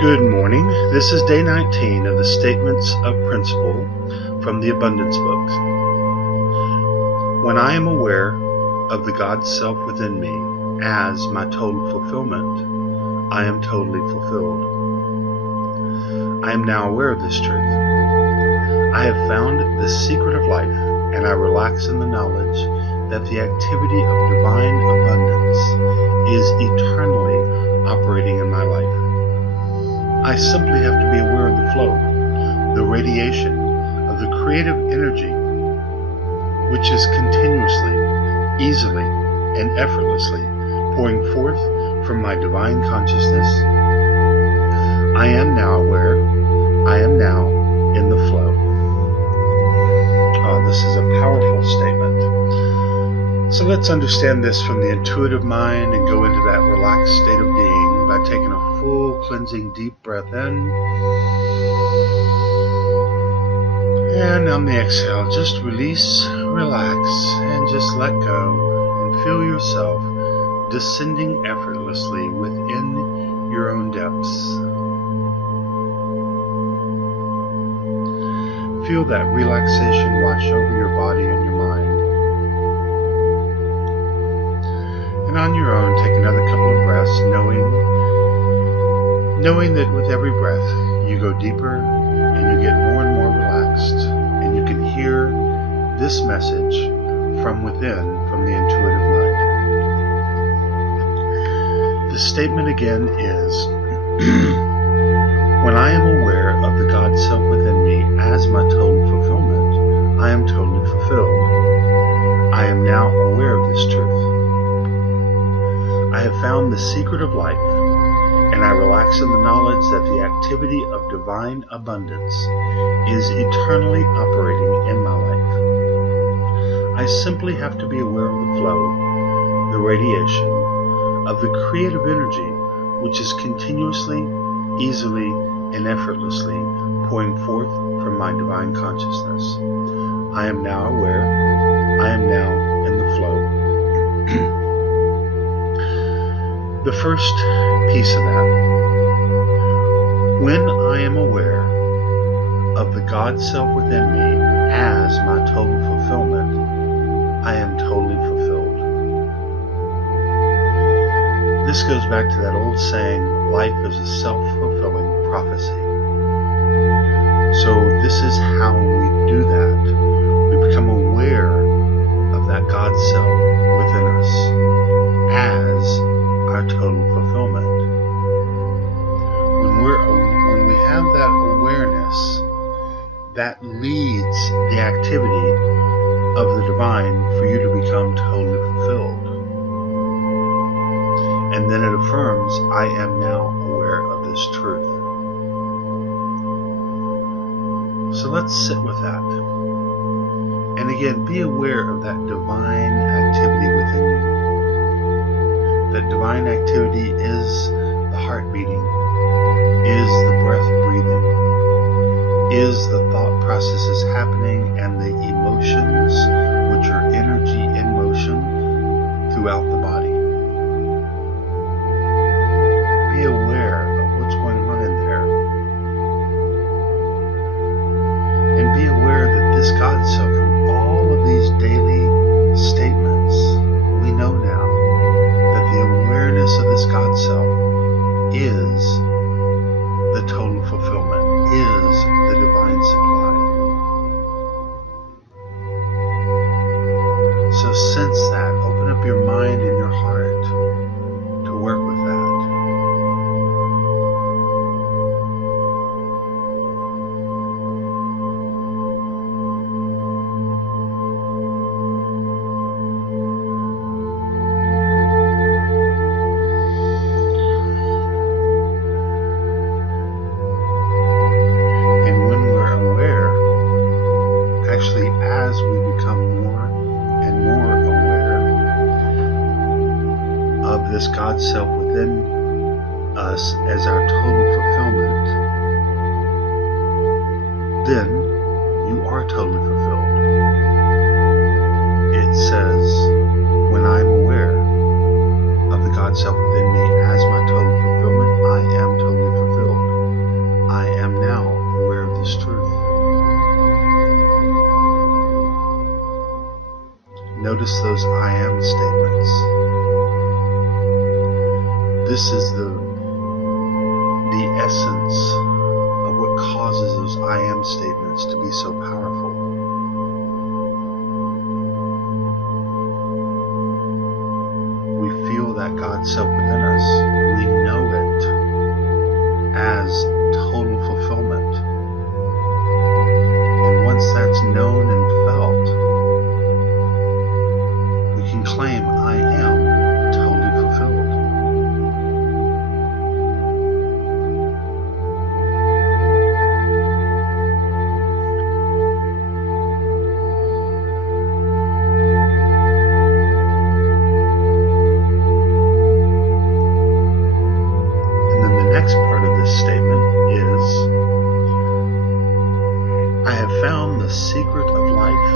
Good morning. This is day 19 of the Statements of Principle from the Abundance Books. When I am aware of the God Self within me as my total fulfillment, I am totally fulfilled. I am now aware of this truth. I have found the secret of life, and I relax in the knowledge that the activity of divine abundance is eternally operating in my life. I simply have to be aware of the flow, the radiation of the creative energy, which is continuously, easily, and effortlessly pouring forth from my divine consciousness. I am now aware. I am now in the flow. This is a powerful statement. So let's understand this from the intuitive mind and go into that relaxed state of being by taking a full cleansing deep breath in. And on the exhale, just release, relax, and just let go and feel yourself descending effortlessly within your own depths. Feel that relaxation wash over your body and your mind. And on your own, take another couple of breaths, knowing that with every breath, you go deeper and you get more and more relaxed, and you can hear this message from within, from the intuitive mind. The statement again is, when I am aware of the God Self within me as my total fulfillment, I am totally fulfilled. I am now aware of this truth. I have found the secret of life, and I relax in the knowledge that the activity of divine abundance is eternally operating in my life. I simply have to be aware of the flow, the radiation of the creative energy, which is continuously, easily, and effortlessly pouring forth from my divine consciousness. I am now aware. I am now in the flow. The first piece of that, when I am aware of the God Self within me as my total fulfillment, I am totally fulfilled. This goes back to that old saying, life is a self-fulfilling prophecy. So this is how we do that. We become aware of that God Self within us as our total fulfillment. When we have that awareness, that leads the activity of the divine for you to become totally fulfilled. And then it affirms, I am now aware of this truth. So let's sit with that. And again, be aware of that divine activity within you. That divine activity is the heart beating, is the breath breathing, is the thought processes happening, and the emotions, which are energy in motion throughout the body. Be aware of what's going on in there. And be aware that this God Self, from all of these daily statements, we know now that the awareness of this God Self is the total fulfillment, is the divine supply. So sense that. Open up your mind and your heart to work with that. As we become more and more aware of this God Self within us as our total fulfillment, then you are totally fulfilled. It says, when I'm aware of the God Self within me as my total fulfillment, I am totally fulfilled. notice those I am statements. This is the essence of what causes those I am statements to be so powerful. We feel that God self within us. We know it as total fulfillment. And once that's known and felt, we can claim I am totally fulfilled. Found the secret of life,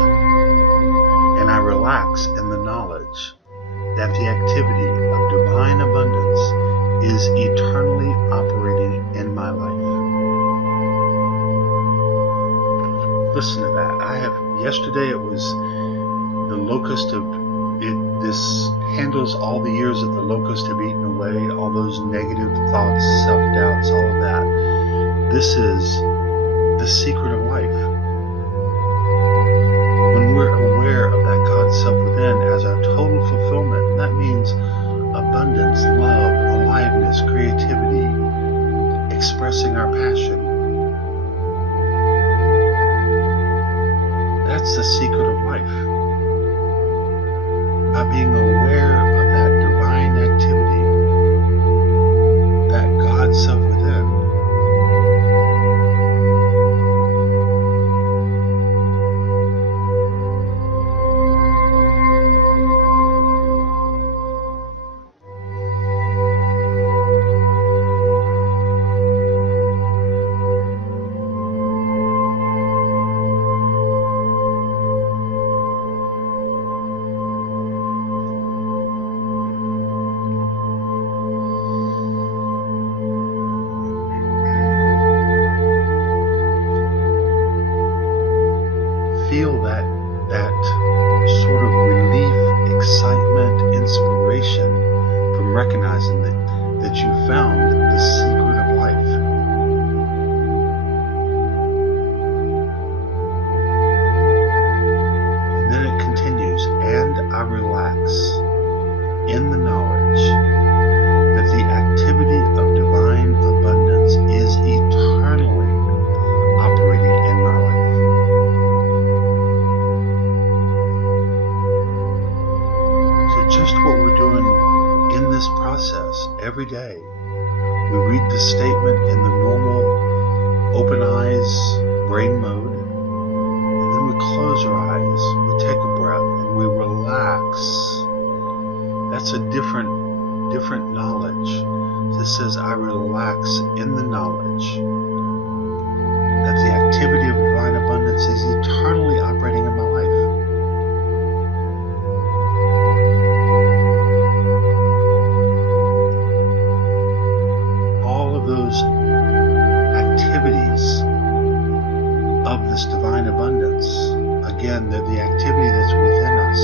and I relax in the knowledge that the activity of divine abundance is eternally operating in my life. Listen to that. Yesterday it was the locust of it. This handles all the years that the locust have eaten away, all those negative thoughts, self-doubts, all of that. This is the secret of life. When we're aware of that God self within as our total fulfillment, that means abundance, love, aliveness, creativity, expressing our passion. That's the secret of life. By being aware of that divine activity, that God self within, feel that sort of relief, excitement, inspiration from recognizing that you found the secret of life. And then it continues, and I relax in the knowledge that the activity of divine abundance is eternally operating in my life. Just what we're doing in this process every day. We read the statement in the normal open eyes, brain mode, and then we close our eyes, we take a breath, and we relax. That's a different knowledge. This says, I relax in the knowledge that the activity of divine abundance is eternally operating in my life. Those activities of this divine abundance, again, they're the activity that's within us,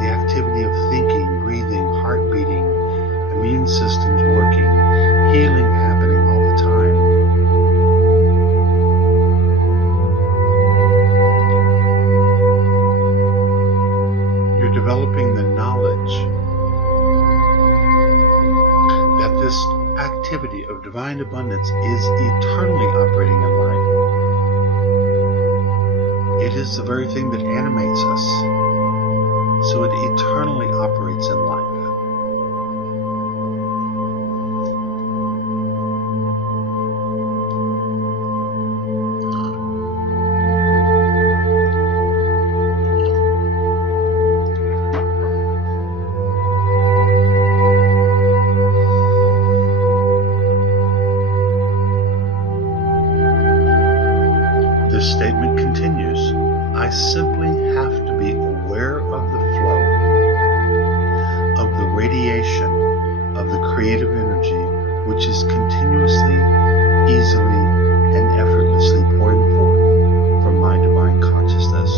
the activity of thinking, breathing, heart beating, immune systems working, healing happening all the time. You're developing the knowledge that this activity of divine abundance is eternally operating in life. It is the very thing that animates us, so it eternally operates in life. The statement continues, I simply have to be aware of the flow, of the radiation of the creative energy, which is continuously, easily, and effortlessly pouring forth from my divine consciousness.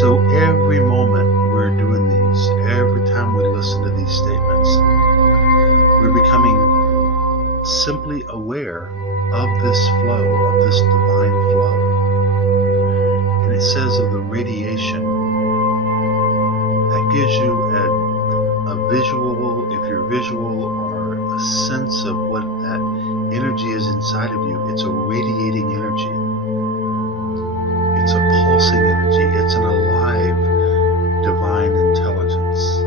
So So every moment we're doing these, every time we listen to these statements, we're becoming simply aware of this flow, of this divine flow. And it says of the radiation, that gives you a visual, if you're visual, or a sense of what that energy is inside of you. It's a radiating energy. It's a pulsing energy. It's an alive divine intelligence.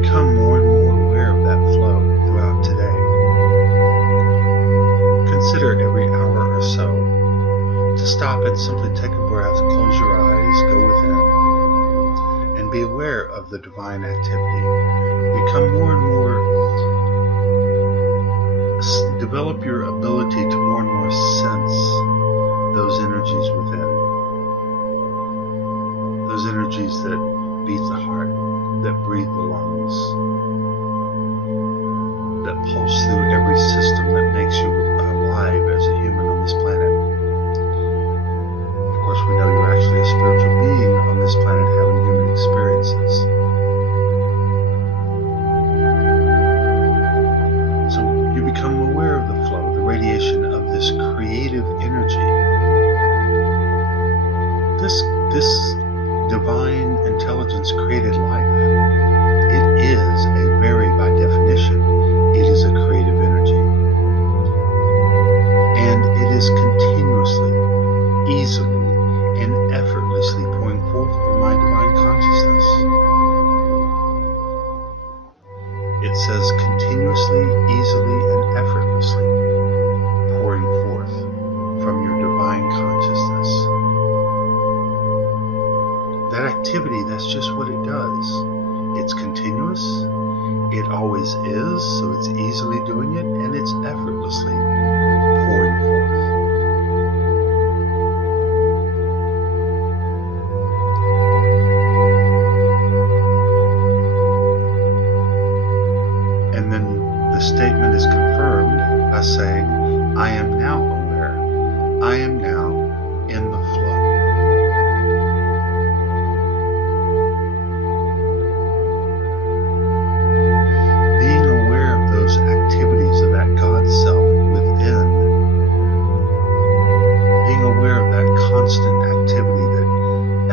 Become more and more aware of that flow throughout today. Consider every hour or so to stop and simply take a breath, close your eyes, go within, and be aware of the divine activity. Become more and more, develop your ability to more and more sense those energies within. Those energies that beat the heart, that breathe the lungs, that pulse through every system that makes you alive as a human on this planet. Of course, we know you're actually a spiritual being on this planet having human experiences. So you become aware of the flow, the radiation of this creative energy. This divine intelligence created life. It is by definition, it is a creative energy. And it is continuously, easily, and effortlessly pouring forth from my divine consciousness. It says continuously, easily, and effortlessly pouring forth from your divine consciousness. That activity, that's just what it does. It's continuous, it always is, so it's easily doing it, and it's effortlessly pouring forth. And then the statement is confirmed by saying, I am now aware. I am now in the flow. Activities of that God self within, being aware of that constant activity that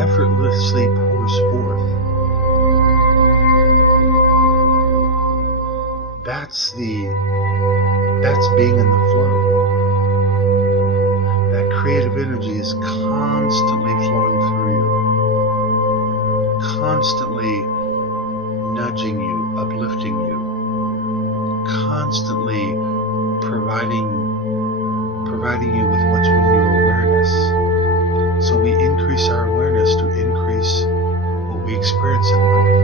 effortlessly pours forth. That's being in the flow. That creative energy is constantly flowing through you, constantly nudging you, uplifting you, constantly providing you with what's in your awareness. So we increase our awareness to increase what we experience in life.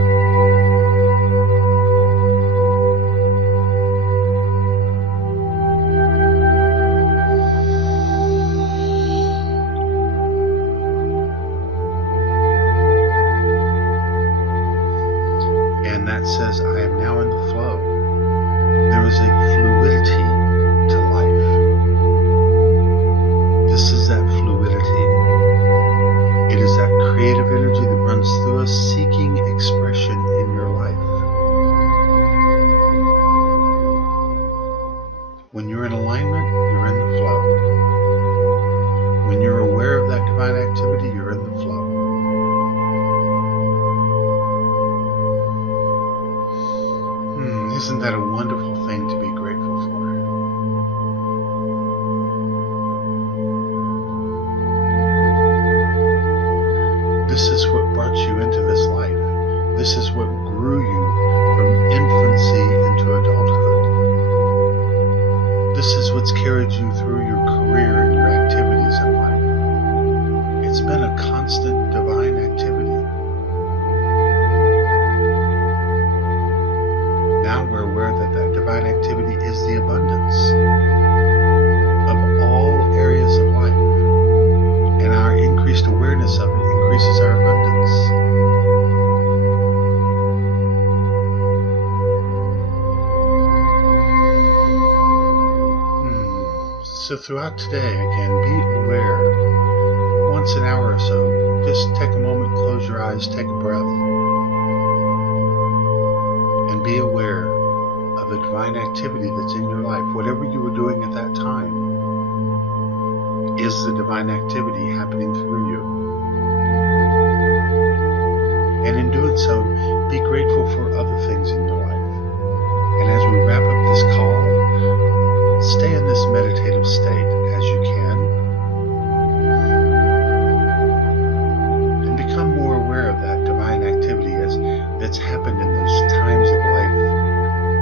And that says, I am now in the flow. There is a fluidity to life. This is that fluidity. It is that creative energy that runs through us, seeking expression in your life. When you're in alignment, you're in the flow. When you're aware of that divine activity, you're in the flow. Isn't that a wonderful thing to be grateful for? This is what brought you into this life. This is what grew you from infancy into adulthood. This is what's carried you through your career and your activities in life. It's been a constant divine activity. Now we're aware that that divine activity is the abundance. So throughout today, again, be aware. Once an hour or so, just take a moment, close your eyes, take a breath, and be aware of the divine activity that's in your life. Whatever you were doing at that time is the divine activity happening through you. And in doing so, be grateful for other things in your life. And as we wrap up this call, stay in this meditative state as you can, and become more aware of that divine activity that's happened in those times of life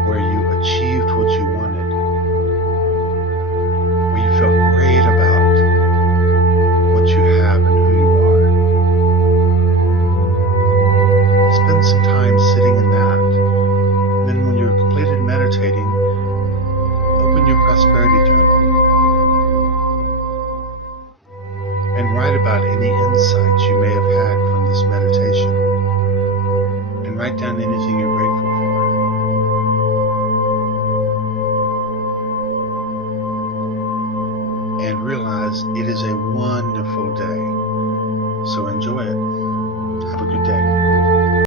where you achieved what you wanted, where you felt great about what you have and who you are. Spend some time sitting in that. And then when you're completed meditating, open your prosperity journal and write about any insights you may have had from this meditation. And write down anything you're grateful for. And realize it is a wonderful day. So enjoy it. Have a good day.